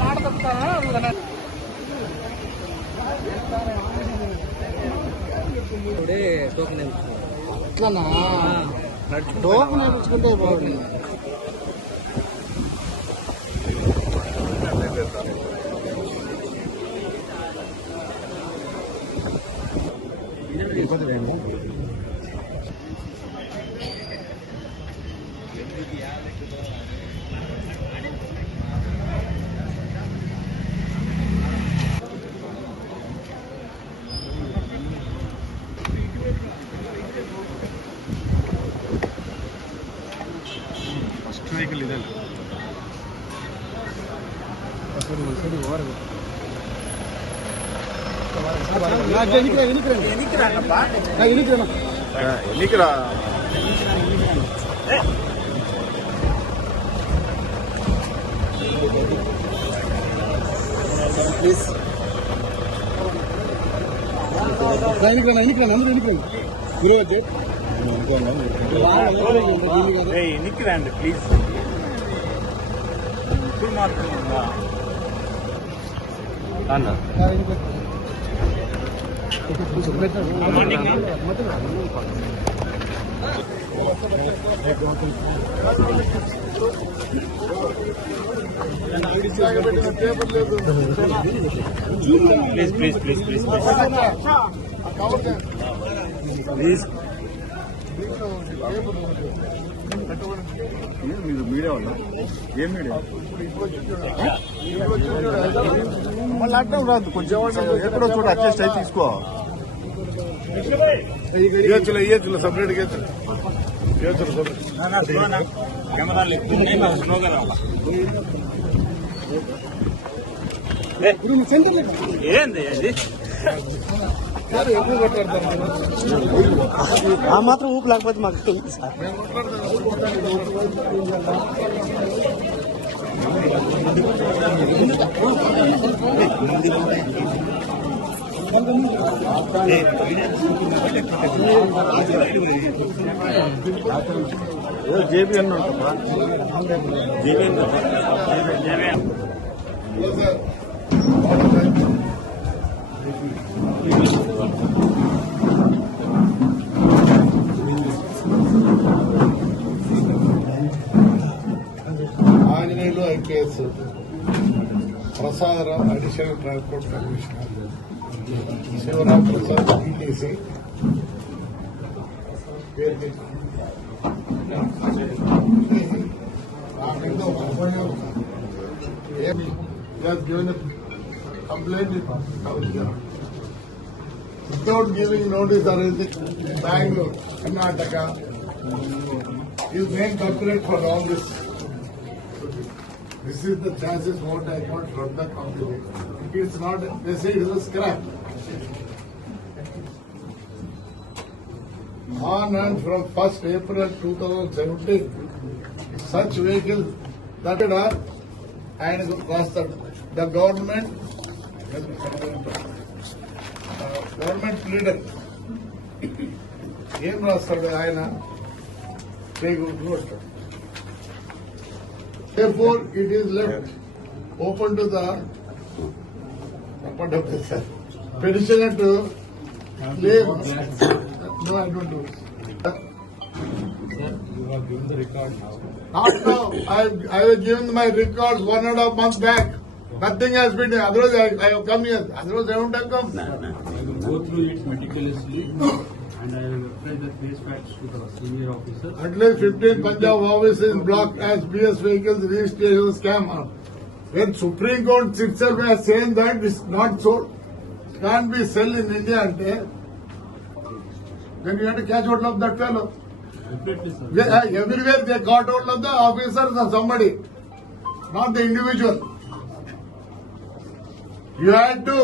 మాట తప్పుతానా token ఇట్లనా token వేయించుకుంటే బాగుంది. వెహికల్ ಇದೆ ಎಲ್ಲಿಕ್ರಾ ప్లీజ్ ఎన్నికి రండి ప్లీజ్. ఇప్పుడు మాత్రమే please please please please please మీరు మీడియా వల్ల ఏం మీడియా మళ్ళీ అడ్డం రాదు. కొంచెం ఎక్కడో చోట అడ్జస్ట్ అయి తీసుకో. ఇయ్యచ్చులో సపరేట్ ఏంది అది ఆ మాత్రం ఊపు లేకపోతే మాకు సార్ జేబీ అన్న ఉంటుందా? JB Anjaneyulu IPS, Prasadarao additional transport commissioner, Shivaram Prasad ETC, given a complaint without giving notice or anything. Bangalore, Karnataka is main culprit for all this. This is the chances what I got from the company. If it's not, they say it is a scrap. On and from 1st April 2017, such vehicles that are and the government leader ఏం రాస్తాడు ఆయన చేయకూడదు వస్తాడు. Therefore, it is left open to the petitioner to claim. No, I don't do it. You have given the record now. Not now. I have given my records 1.5 months back. Nothing has been done. Otherwise, I have come here. Otherwise, I won't have come. I will go through it meticulously and I will apply the face facts to the senior officer. At least 15 Punjab offices blocked as BS vehicles registration scam. When Supreme Court itself has saying that it's not sold, can't be sold in India, then you have to catch hold of that fellow. Everywhere they got hold of the officers or somebody, not the individual. You had to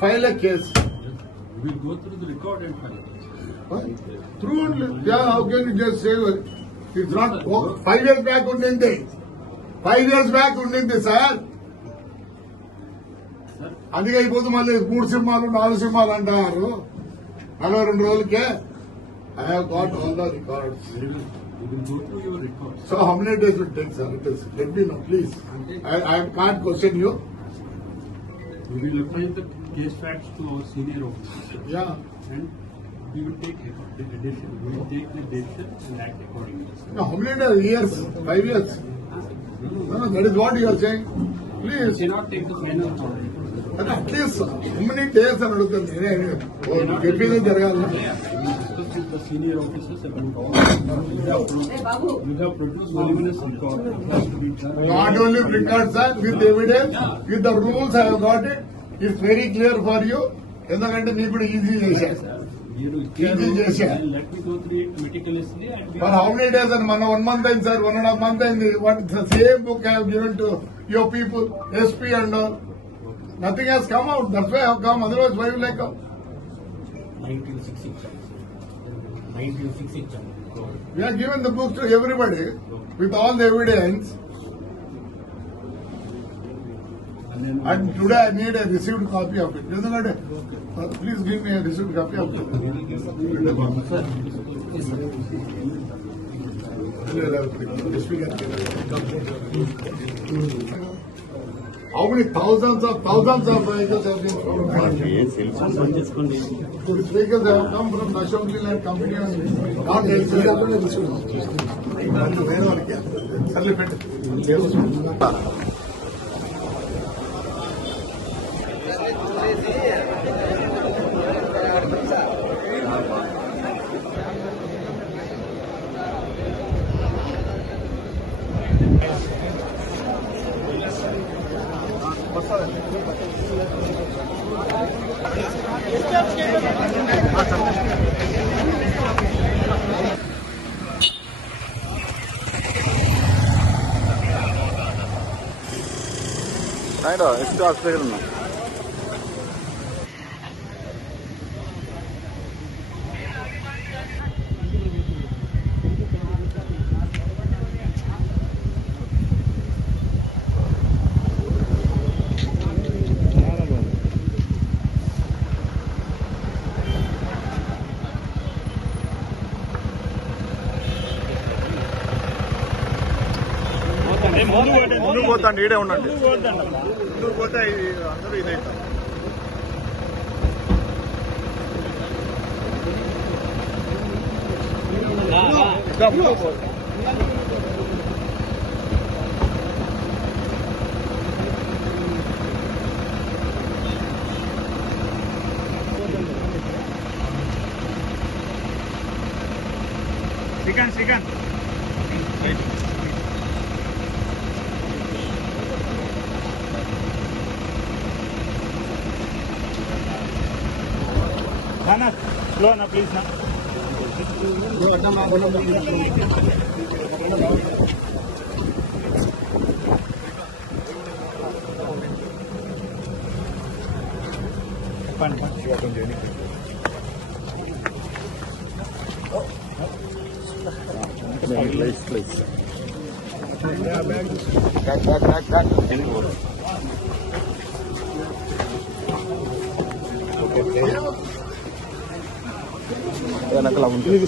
file a case. We will go through the record and file it. Through only. Yeah, how can you just say it's not 5 years back undindi. 5 years back undindi, sir. అందుకే అయిపోతుంది మళ్ళీ 3 సింహాలు 4 సింహాలు అంటారు. 42 రోజులకే I have got all the records. Very well. We will go through your records. So how many days will take, sir? Let me know, please. I can't question you. We will apply the case facts to our senior officers. Yeah. And we will take the decision. We will take the decision and act accordingly. Now, how many days? Years? 5 years? No, that is what you are saying. We Please. cannot take the final call. But at least how many days అని అడుగుతాను నేనే చెప్పింది జరగాలి. Discuss with the senior officers about all. You have produced voluminous record. It has to be done. Not only records, sir, with evidence, with the rules I have got it. It's very clear for you. ఎందుకంటే మీకు కూడా easy చేశాను. మీరు Easy చేశా. and let me go through it meticulously and we For how many days and మన 1 month అయింది sir, 1.5 month అయింది. What the same book I have given to your people, SP and all. Nothing has come out. That's why I have come. Otherwise, why will I come? 1966 We have given the books to everybody with all the evidence. and then And today I need a received copy of it. ఎందుకంటే please give me a received copy of it. How many thousands of vehicles have been found? These vehicles have come from the assembly line company and not elsewhere. వేరే వాళ్ళకి సర్లే పెట్టు. ಎಷ್ಟು ಹಾಕ್ಬೇಕು ముందుకు పోతాండి, ఈడే ఉండండి. ముందుకు పోతే అందరూ ఇదైతే శ్రీకాంత్ స్లో అన్న ప్లీజ్ నా ప్లీజ్ వెనకలా ఉంటుంది.